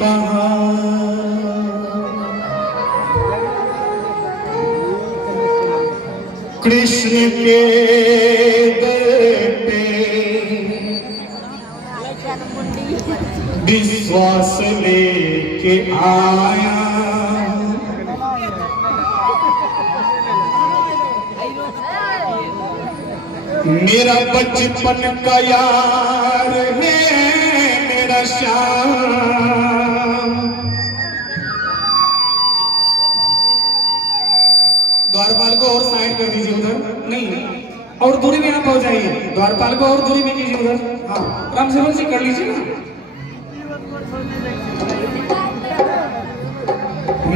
कहाँ कृष्ण के दर पे विश्वास लेके आया। मेरा बचपन का यार है मेरा श्याम। द्वारपाल को और साइड कर दीजिए उधर, नहीं और दूरी में आप हो जाइए। द्वारपाल को और दूरी में कीजिए उधर। हाँ राम सेवक जी कर लीजिए ना।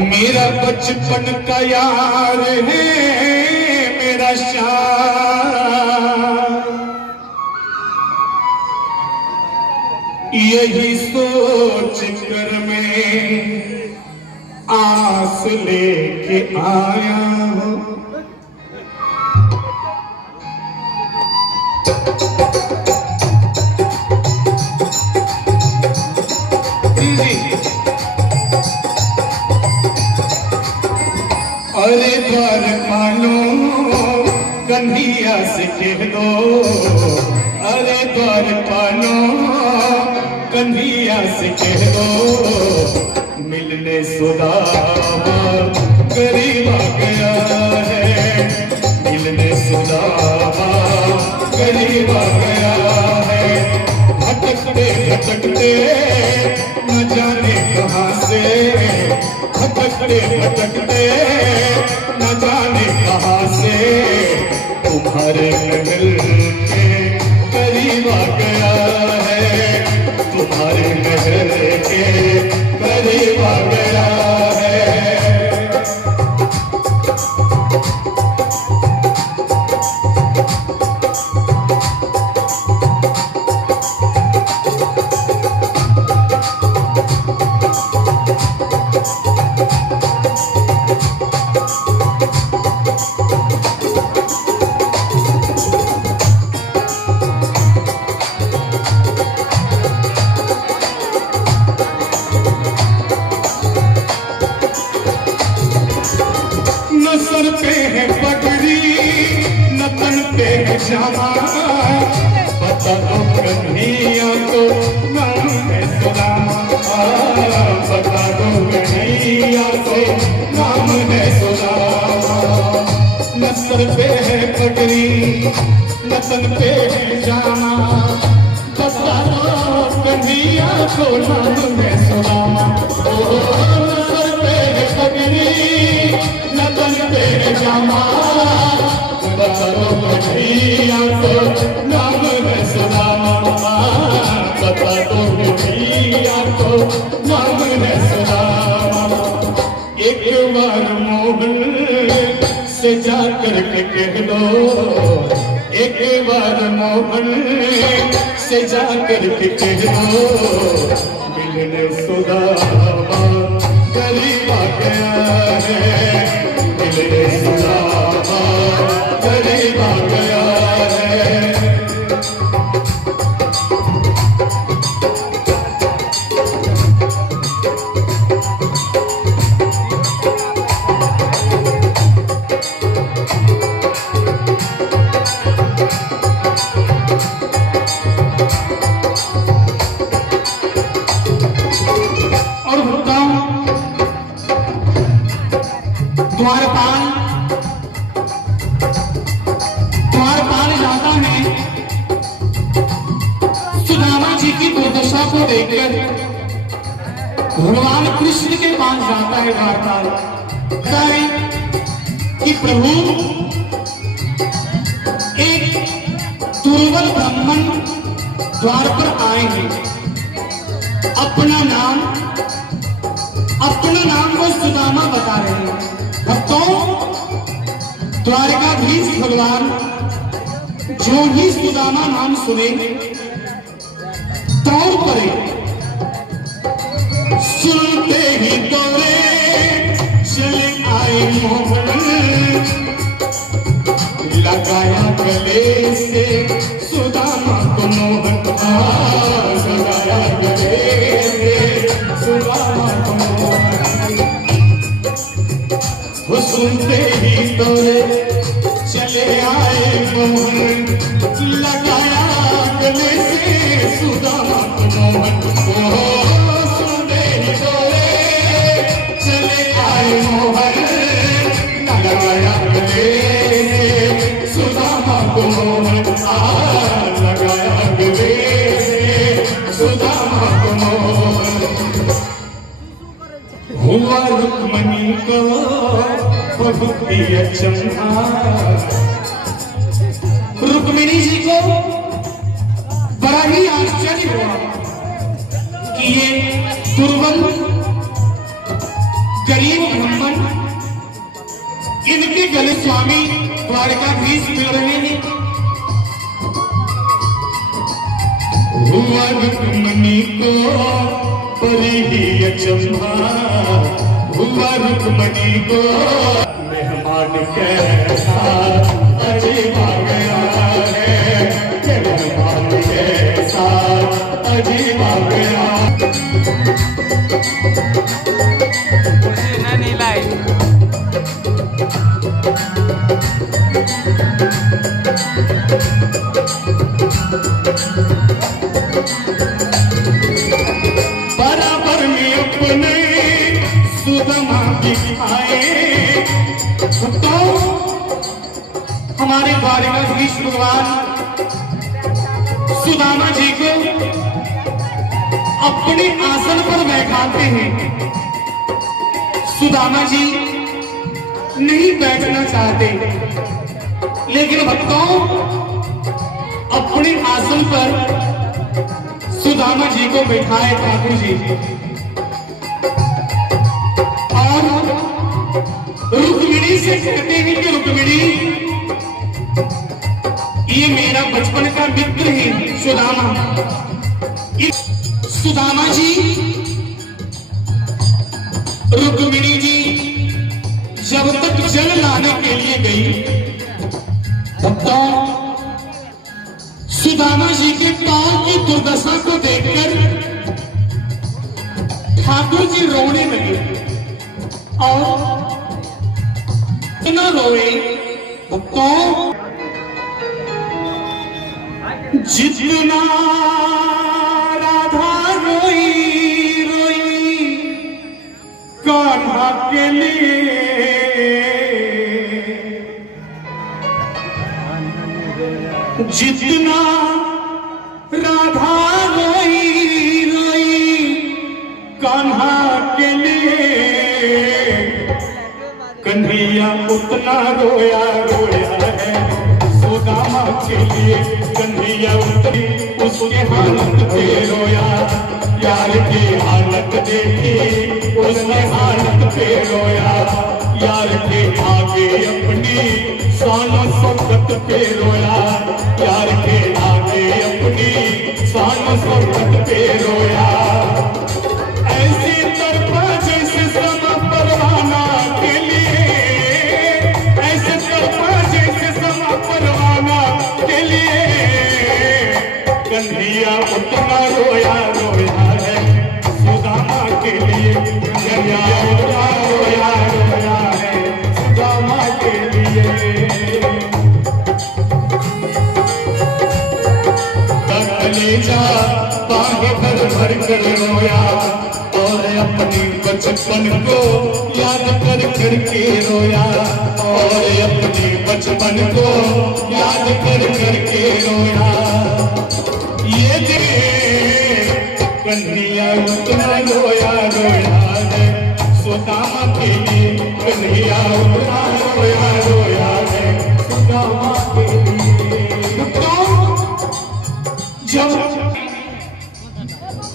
मेरा बचपन का यार है मेरा श्याम। यही सोच कर मैं आस लेके आया हूं। अरे द्वारपालो कन्हैया से कह दो, अरे द्वारपालो कन्हैया से कह दो, मिलने सुदामा करीब आ गया है, मिलने सुदामा करीब आ गया है। भटकते भटकते न जाने कहाँ से, भटकते भटकते न जाने कहाँ से, तुम्हारे महल के करीब आ गया है, तुम्हारे महल के करीब आ गया है। सर पे है पगड़ी न तन पे है जामा, बता दो कन्हैया को नाम है सुदामा, बता दो कन्हैया को नाम है सुदामा। न सर पे है पगड़ी न तन पे है जामा, बता दो कन्हैया को नाम है सुदामा। न सर पे है पगड़ी जामा, बता दो कन्हैया को नाम है सुदामा, बता दो कन्हैया को नाम है सुदामा। एक बार मोहन से जाकर के कह दो, एक बार मोहन से जाकर के कह दो, मिलने सुदामा करीब आ गया है, मिलने सुदामा करीब आ गया है। और बताऊं द्वारपाल राजा ने सुदामा जी की दुर्दशा को देखकर भगवान कृष्ण के पास जाता है। द्वारपाल कहता है कि प्रभु एक दुर्बल ब्राह्मण द्वार पर आए हैं, अपना नाम वो सुदामा बता रहे हैं। भक्तों द्वारकाधीश भगवान जो ही सुदामा नाम सुने दौड़ पड़े, सुनते ही दौड़े चले आए मोहन, लगाया गले से सुदामा को मोहन, लगाया गले से को बहुत ही अचंभा। रुक्मिणी जी को बड़ा ही आश्चर्य हुआ कि ये दुर्बल गरीब ब्राह्मण इनके गले स्वामी द्वारकाधीश मिल रहे हैं। हुआ रुक्मिणी को बड़ी ही अचंभा, हुआ रुक्मिणी को मेहमान कैसा अजीब आ गया है, मेहमान कैसा अजीब आ गया। नहीं लाई बराबर में अपने सुदामा दिखाए तो हमारे द्वारकाधीश भगवान सुदामा जी को अपने आसन पर बैठाते हैं। सुदामा जी नहीं बैठना चाहते, लेकिन भक्तों अपने आसन पर सुदामा जी को बैठाए ठाकुर जी और रुक्मिणी से कहते हैं कि रुक्मिणी ये मेरा बचपन का मित्र है सुदामा। सुदामा जी रुक्मिणी जी जब तक जल लाने के लिए गई तो सुदामा जी के पांव की दुर्दशा को देखकर ठाकुर जी रोने लगे और इतना रोए तो जितना राधा रोई रोई कान्हा के लिए, जितना राधा रोई रोई कान्हा के लिए, कन्हैया उतना रोया रोया है सुदामा के लिए। कन्हैया उतरी उसके हालत पे रोया, यार की हालत देखी उसने हालत पे रोया, यार के आगे अपनी शान शौकत पे रोया, यार के आगे अपनी शान शौकत पे रोया। ऐसी तरफा जैसे समा परवाना के लिए, ऐसे तरफा जैसे समा परवाना के लिए, कन्हैया उतना रोया रोया है सुदामा के लिए। कन्हैया उतना रोया रोया है सुदामा के लिए। कलेजा बाहें भर भर कर रोया और अपनी बचपन को याद कर कर के रोया, और अपनी बचपन को याद कर कर के रोया। ये देख कन्हैया उतना रोया रोया है सुदामा के लिए। कन्हैया उतना रोया रोया है सुदामा के लिए। जब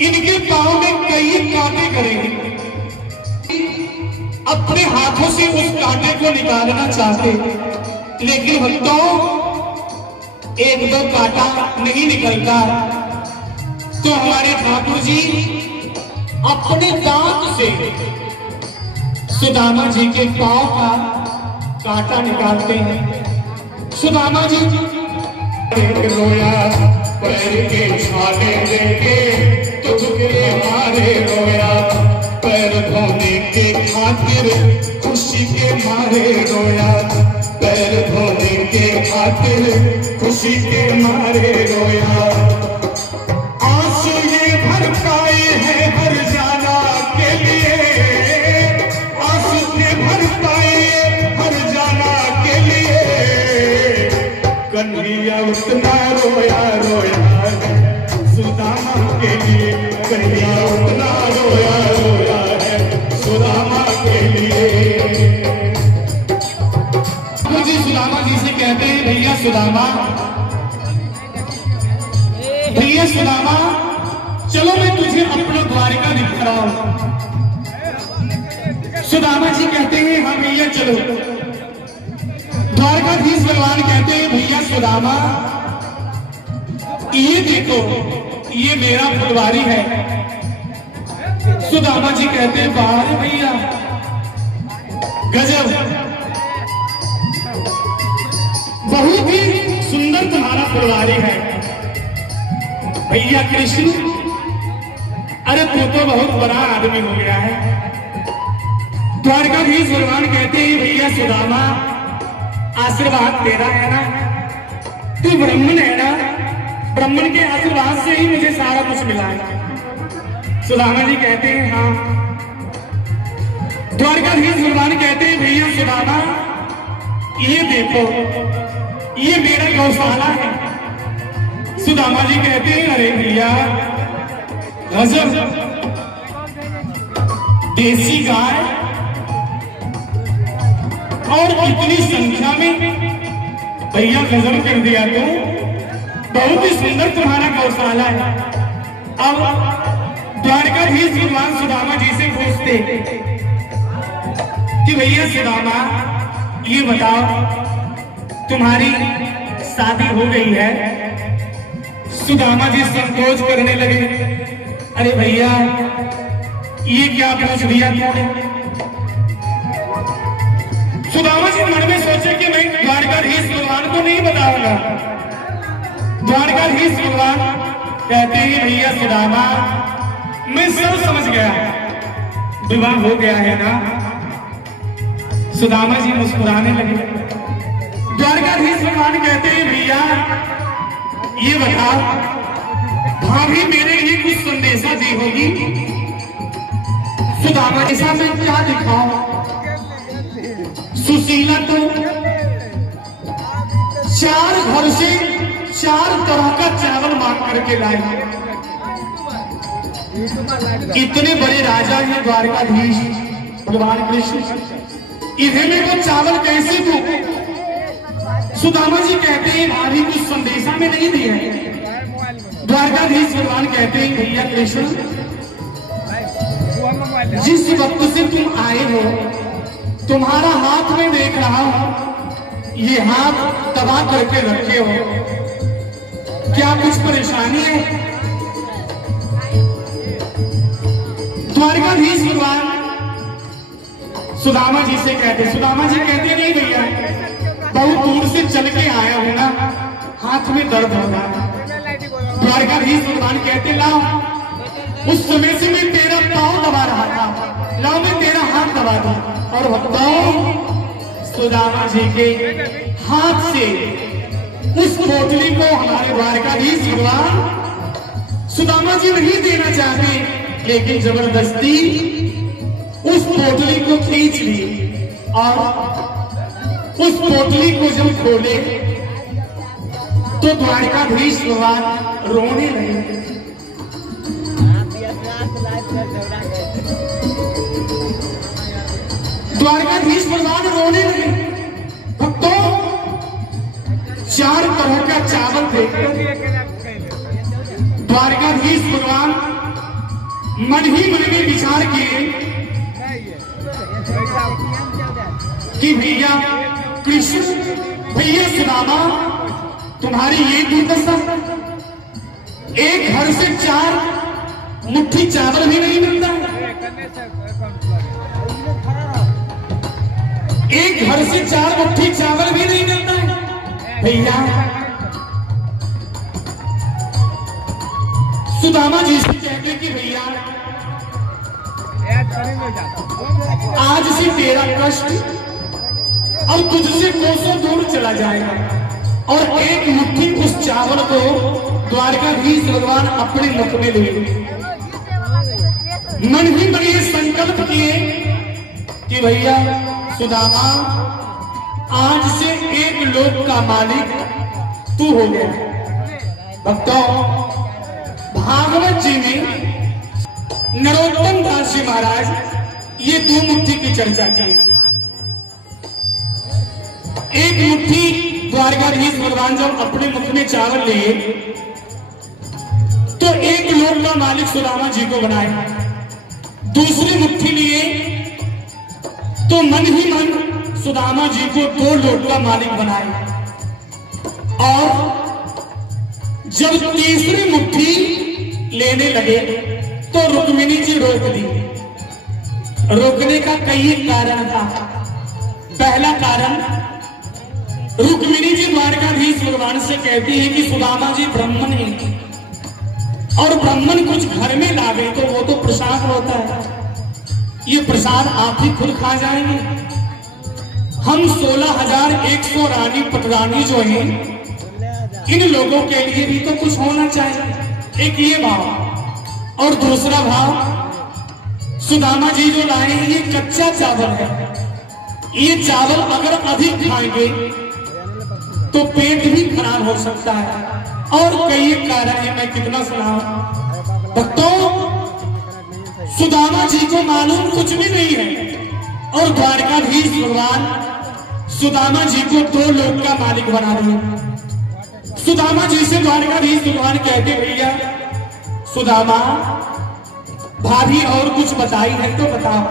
इनके पांव में कई कांटे करेंगे, अपने हाथों से उस कांटे को निकालना चाहते, लेकिन भक्तों एक दो कांटा नहीं निकलता, तो हमारे ठाकुर जी अपने दांत से सुदामा जी के पांव का कांटा निकालते हैं। सुदामा जी रोया पैर के छाले लेके तुझके मारे रोया, पैर धोने के खातिर खुशी के मारे रोया, पैर धोने के खातिर खुशी के मारे रोया। आंसू ये भरपाई है हर जाना के लिए, आंसू ये भरपाई हर जाना के लिए, कन्हैया उतना रोया रोया सुदामा के लिए। कन्हैया उतना रोया सुदामा, भैया सुदामा, चलो मैं तुझे अपना द्वारिका दिखा रहा हूं। सुदामा जी कहते हैं हाँ भैया चलो। द्वारकाधीश भगवान कहते हैं भैया सुदामा, ये देखो ये मेरा फुलवारी है। सुदामा जी कहते हैं बाहर भैया गजब, बहुत ही सुंदर तुम्हारा फुलवारी है। भैया कृष्ण, अरे तू तो बहुत बड़ा आदमी हो गया है। द्वारकाधीश भगवान कहते हैं भैया सुदामा, आशीर्वाद तेरा है ना, तू ब्राह्मण है ना, ब्राह्मण के आशीर्वाद से ही मुझे सारा कुछ मिला है। सुदामा जी कहते हैं हाँ। द्वारकाधीश भगवान कहते हैं भैया सुदामा, ये देखो ये मेरा गौशाला है। सुदामा जी कहते हैं अरे भैया गजब, देसी गाय और इतनी संख्या में, भैया गजब कर दिया तू, बहुत ही सुंदर तुम्हारा गौशाला है। अब द्वारकाधीश भगवान सुदामा जी से पूछते कि भैया सुदामा ये बताओ तुम्हारी शादी हो गई है? सुदामा जी संकोच करने लगे, अरे भैया ये क्या पूछ दिया तुमने? सुदामा जी मन में सोचे कि मैं द्वारकाधीश भगवान को नहीं बताऊंगा। द्वारकाधीश भगवान कहते हैं भैया सुदामा, मैं सब समझ गया, विवाह हो गया है ना। सुदामा जी मुस्कुराने लगे। द्वारकाधीश भगवान कहते हैं भैया ये बताओ भाभी मेरे लिए कुछ संदेशा दी होगी? सुदामा जी साहब मैं क्या दिखाऊं? सुशीला तो 4 घर से 4 तरह का चावल मांग करके लाई। इतने बड़े राजा हैं द्वारकाधीश भगवान कृष्ण, इन्हें में वो चावल कैसे दूं? सुदामा जी कहते हैं भाभी कुछ संदेशा में नहीं दिया है। द्वारकाधीश भगवान कहते हैं भैया कृष्ण, जिस वक्त से तुम आए हो तुम्हारा हाथ में देख रहा हूं, ये हाथ दबा करके रखे हो, क्या कुछ परेशानी है? द्वारकाधीश भगवान सुदामा जी से कहते, सुदामा जी कहते नहीं भैया बहुत दूर से चल के आया हूं ना, हाथ में दर्द हो रहा। द्वारकाधीश भगवान कहते लाओ, उस समय से मैं तेरा पांव दबा रहा था, लाओ मैं तेरा हाथ दबा दूं। और बताओ सुदामा जी के हाथ से उस पोटली को हमारे द्वारकाधीश भगवान सुदामा जी नहीं देना चाहते, लेकिन जबरदस्ती उस पोटली को खींच ली और उस पोटली को जब खोले तो द्वारकाधीश भगवान रोने लगे। द्वारकाधीश भगवान रोने लगे। भक्तों 4 तरह का चावल देखकर द्वारकाधीश भगवान मन ही मन में विचार किए कि भैया कृष्ण, भैया सुदामा, तुम्हारी ये दुर्दशा, एक घर से 4 मुट्ठी चावल भी नहीं मिलता, एक घर से 4 मुट्ठी चावल भी नहीं मिलता भैया। सुदामा जी से कहते कि भैया आज से तेरा कष्ट और तुझसे कोसों दूर चला जाएगा, और एक मुट्ठी उस चावल को द्वारकाधीश भगवान अपने मुख में ले। मन ही मन ये संकल्प किए कि भैया सुदामा आज से एक लोक का मालिक तू हो गया। भक्तों भागवत जी में नरोत्तम दास जी महाराज ये 2 मुट्ठी की चर्चा की। एक मुट्ठी द्वारकाधीश भगवान जब अपने मुख में चावल लिए तो एक लोक का मालिक सुदामा जी को बनाए, दूसरी मुट्ठी लिए तो मन ही मन सुदामा जी को 2 लोक का मालिक बनाए, और जब तीसरी मुट्ठी लेने लगे तो रुक्मिणी जी रोक दी। रोकने का कई कारण था। पहला कारण, रुक्मिणी जी द्वारकाधीश भगवान से कहती है कि सुदामा जी ब्राह्मण हैं और ब्राह्मण कुछ घर में लावे तो वो तो प्रसाद होता है, ये प्रसाद आप ही खुद खा जाएंगे। हम 16,100 रानी पटरानी जो हैं, इन लोगों के लिए भी तो कुछ होना चाहिए। एक ये भाव, और दूसरा भाव, सुदामा जी जो लाए हैं ये कच्चा चावल है, ये चावल अगर अधिक खाएंगे तो पेट भी खराब हो सकता है, और कई कारण है, मैं कितना सुनाऊं। भक्तों, सुदामा जी को मालूम कुछ भी नहीं है और द्वारकाधीश भगवान सुदामा जी को 2 लोक का मालिक बना दिया। सुदामा जी से द्वारकाधीश भगवान कहते, भैया सुदामा, भाभी और कुछ बताई है तो बताओ।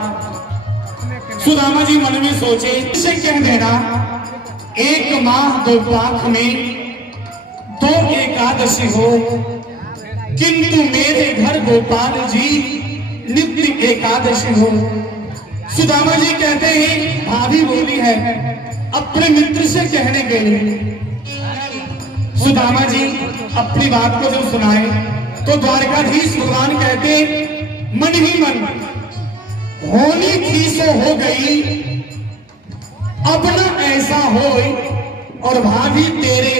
सुदामा जी मन में सोचे, इसे कह देना 1 माह 2 पाख में 2 एकादशी हो, किंतु मेरे घर गोपाल जी नित्य एकादशी हो। सुदामा जी कहते हैं, भाभी बोली है अपने मित्र से कहने गए। सुदामा जी अपनी बात को जब सुनाए तो द्वारकाधीश भगवान कहते, मन ही मन होनी थी सो हो गई, अब न ऐसा हो और भाभी तेरे